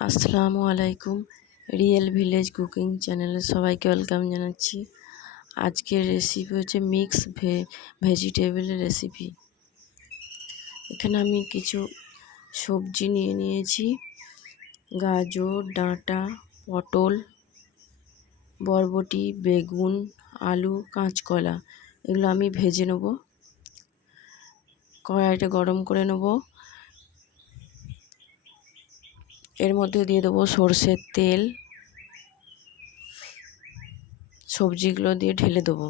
আসসালামু আলাইকুম real village cooking চ্যানেলে সবাইকে ওয়েলকাম জানাচ্ছি। আজকের রেসিপি হচ্ছে মিক্স ভে ভেজিটেবলের রেসিপি এখানে আমি কিছু সবজি নিয়ে নিয়েছি। গাজর, ডাঁটা, পটল, বরবটি, বেগুন, আলু, কাঁচকলা, এগুলো আমি ভেজে নেব। কড়াইটা গরম করে নেব। এর মধ্যে দিয়ে দেবো সর্ষের তেল। সবজিগুলো দিয়ে ঢেলে দেবো।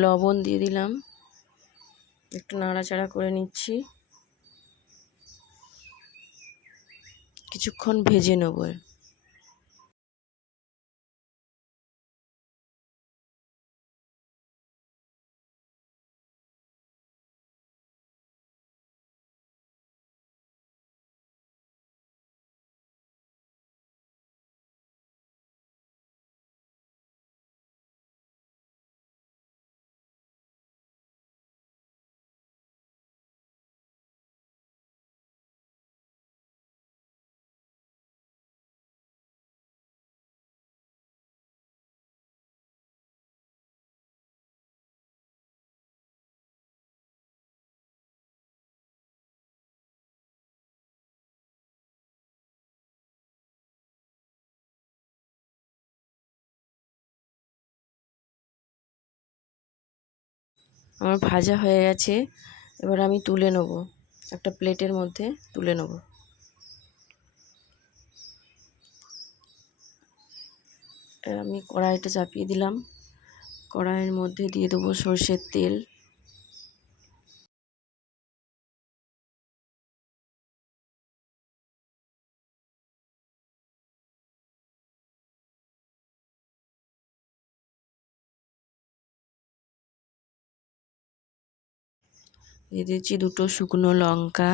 লবণ দিয়ে দিলাম। একটু নাড়াচাড়া করে নিচ্ছি। কিছুক্ষণ ভেজে নেব। আমার ভাজা হয়ে গেছে। এবার আমি তুলে নেব। একটা প্লেটের মধ্যে তুলে নেব। আমি কড়াইটা চাপিয়ে দিলাম। কড়াইয়ের মধ্যে দিয়ে দেবো সর্ষের তেল। দিয়ে দিয়েছি দুটো শুকনো লঙ্কা,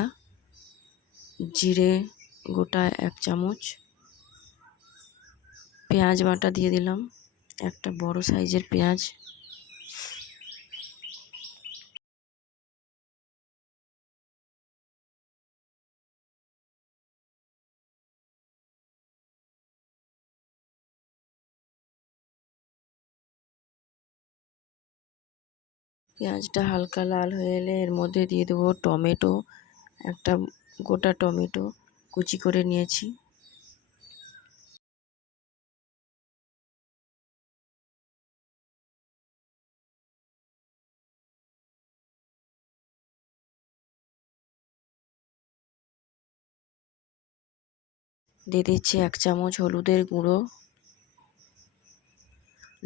জিরে, গোটা এক চামচ, পেঁয়াজ বাটা দিয়ে দিলাম, একটা বড় সাইজের পেঁয়াজ। পেঁয়াজটা হালকা লাল হয়ে এলে এর মধ্যে দিয়ে দেবো টমেটো, একটা গোটা টমেটো কুচি করে নিয়েছি। দিয়ে দিচ্ছি এক চামচ হলুদের গুঁড়ো,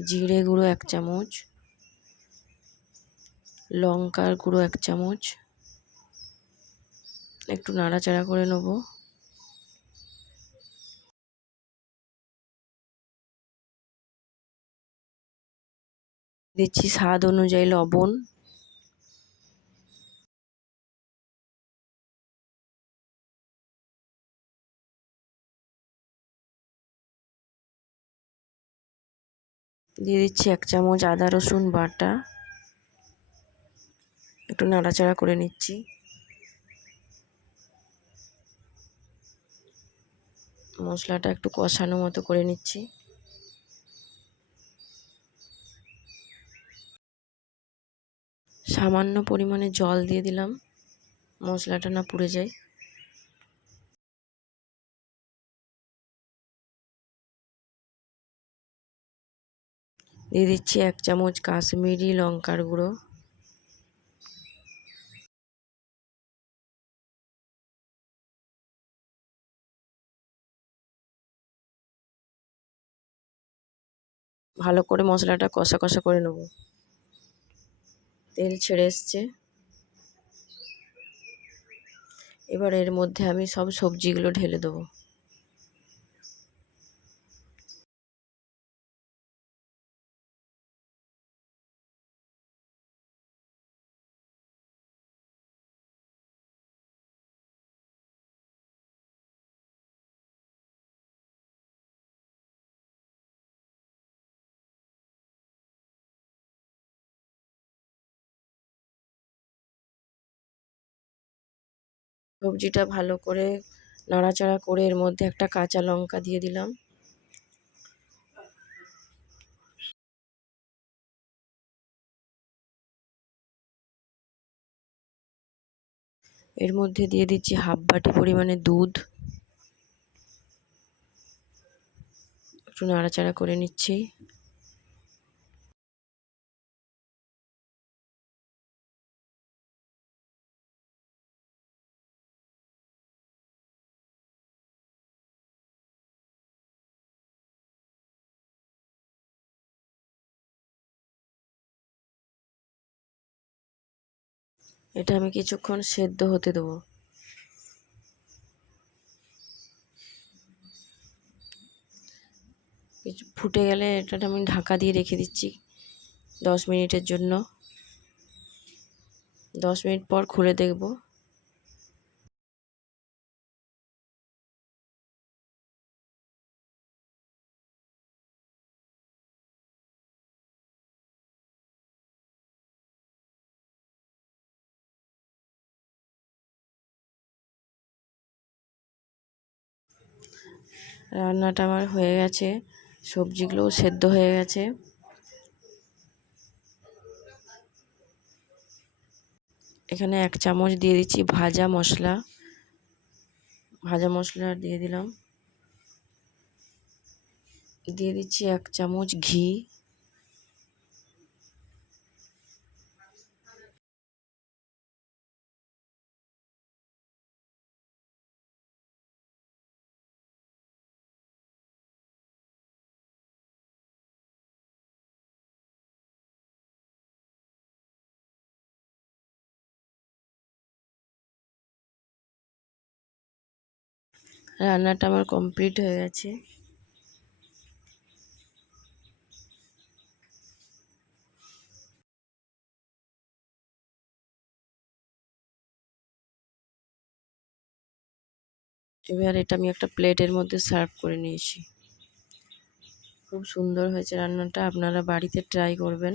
জিরে গুঁড়ো এক চামচ। লঙ্কার গুঁড়ো এক চামচ। একটু নাড়াচাড়া করে নেব। দিচ্ছি স্বাদ অনুযায়ী লবণ। দিয়ে দিচ্ছি এক চামচ আদা রসুন বাটা। একটু নাড়াচাড়া করে নিচ্ছি। মশলাটা একটু কষানো মতো করে নিচ্ছি। সামান্য পরিমাণে জল দিয়ে দিলাম। মশলাটা না পুড়ে যায়। দিয়ে দিচ্ছি এক চামচ কাশ্মীরি লঙ্কার গুঁড়ো। ভালো করে মশলাটা কষা কষা করে নেব। তেল ছেড়ে এসছে। এবার এর মধ্যে আমি সব সবজিগুলো ঢেলে দেবো। সবজিটা ভালো করে নাড়াচাড়া করে এর মধ্যে একটা কাঁচা লঙ্কা দিয়ে দিলাম। এর মধ্যে দিয়ে দিচ্ছি হাফ বাটি পরিমাণে দুধ। একটু নাড়াচাড়া করে নিচ্ছি। এটা আমি কিছুক্ষণ সেদ্ধ হতে দেবো। ফুটে গেলে এটা আমি ঢাকা দিয়ে রেখে দিচ্ছি দশ মিনিটের জন্য। দশ মিনিট পর খুলে দেখব। রান্নাটা আমার হয়ে গেছে। সবজিগুলোও সেদ্ধ হয়ে গেছে। এখানে এক চামচ দিয়ে দিচ্ছি ভাজা মশলা। ভাজা মশলা দিয়ে দিলাম। দিয়ে দিচ্ছি এক চামচ ঘি। রান্নাটা আমার কমপ্লিট হয়ে গেছে। এবার এটা আমি একটা প্লেটের মধ্যে সার্ভ করে নিয়েছি। খুব সুন্দর হয়েছে রান্নাটা, আপনারা বাড়িতে ট্রাই করবেন।